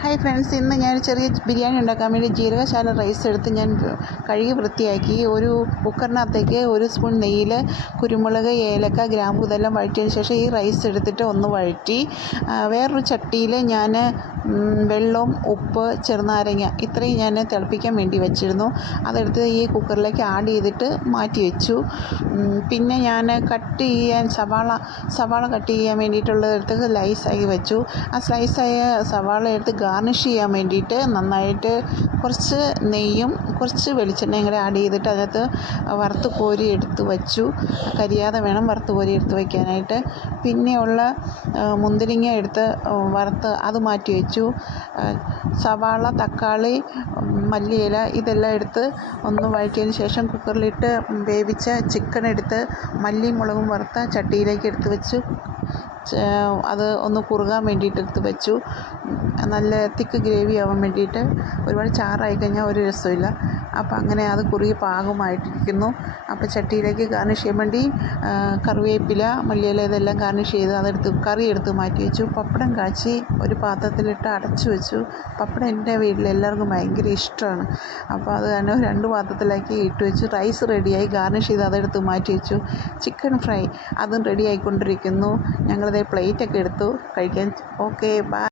Hi friends, ഇന്ന് ഞാൻ ചെറിയ ബിരിയാണി ഉണ്ടാക്കാൻ വേണ്ടി ജീരകശാല റൈസ് എടുത്ത് ഞാൻ കഴുകി വൃത്തിയാക്കി. ഒരു കുക്കറിനകത്തേക്ക് 1 സ്പൂൺ നെയ്യിൽ കുരുമുളക്, ഏലക്ക, ഗ്രാമ്പു ഇതെല്ലാം വഴറ്റിയതിന് ശേഷം ഈ റൈസ് എടുത്തിട്ട് ഒന്ന് വഴറ്റി വേറൊരു ചട്ടിയിൽ ഞാൻ വെള്ളവും, ഉപ്പ്, ചെറുനാരങ്ങ ഇത്രയും ഞാൻ തിളപ്പിക്കാൻ വേണ്ടി വെച്ചിരുന്നു. അതെടുത്ത് ഈ കുക്കറിലേക്ക് ആഡ് ചെയ്തിട്ട് മാറ്റി വെച്ചു. പിന്നെ ഞാൻ സവാള കട്ട് ചെയ്യാൻ വേണ്ടിയിട്ടുള്ളതെടുത്ത് സ്ലൈസായി വെച്ചു. ആ സ്ലൈസായ സവാള എടുത്ത് ഗാർണിഷ് ചെയ്യാൻ വേണ്ടിയിട്ട് നന്നായിട്ട് കുറച്ച് നെയ്യും കുറച്ച് വെളിച്ചെണ്ണയും കൂടെ ആഡ് ചെയ്തിട്ട് അതിനകത്ത് വറുത്ത് കോരി എടുത്ത് വച്ചു. കരിയാതെ വേണം വറുത്ത് കോരി എടുത്ത് വയ്ക്കാനായിട്ട്. പിന്നെയുള്ള മുന്തിരിങ്ങ എടുത്ത് വറുത്ത് അത് മാറ്റി വെച്ചു. സവാള, തക്കാളി, മല്ലിയില ഇതെല്ലാം എടുത്ത് ഒന്ന് വഴറ്റിയതിന് ശേഷം കുക്കറിലിട്ട് വേവിച്ച ചിക്കൻ എടുത്ത് മല്ലിയും മുളകും വറുത്ത ചട്ടിയിലേക്ക് എടുത്ത് വെച്ചു. അത് ഒന്ന് കുറുകാൻ വേണ്ടിയിട്ട് എടുത്ത് വെച്ചു. നല്ല തിക്ക് ഗ്രേവി ആവാൻ വേണ്ടിയിട്ട്. ഒരുപാട് ചാറായി കഴിഞ്ഞാൽ ഒരു രസമില്ല. അപ്പോൾ അങ്ങനെ അത് കുറുകി പാകമായിട്ടിരിക്കുന്നു. അപ്പോൾ ചട്ടിയിലേക്ക് ഗാർണിഷ് ചെയ്യാൻ വേണ്ടി കറിവേപ്പില, മല്ലിയില ഇതെല്ലാം ഗാർണിഷ് ചെയ്ത് കറി എടുത്ത് മാറ്റി വെച്ചു. പപ്പടം കാച്ചി ഒരു പാത്രത്തിലിട്ട് അടച്ചു വെച്ചു. പപ്പടം എൻ്റെ വീട്ടിൽ എല്ലാവർക്കും ഭയങ്കര ഇഷ്ടമാണ്. അപ്പോൾ അത് തന്നെ 2 പാത്രത്തിലേക്ക് ഇട്ട് വെച്ചു. റൈസ് റെഡിയായി, ഗാർണിഷ് ചെയ്ത് അതെടുത്ത് മാറ്റി വെച്ചു. ചിക്കൻ ഫ്രൈ അതും റെഡി ആയിക്കൊണ്ടിരിക്കുന്നു. ഞങ്ങളതേ പ്ലേറ്റൊക്കെ എടുത്തു കഴിക്കാൻ. Okay, by.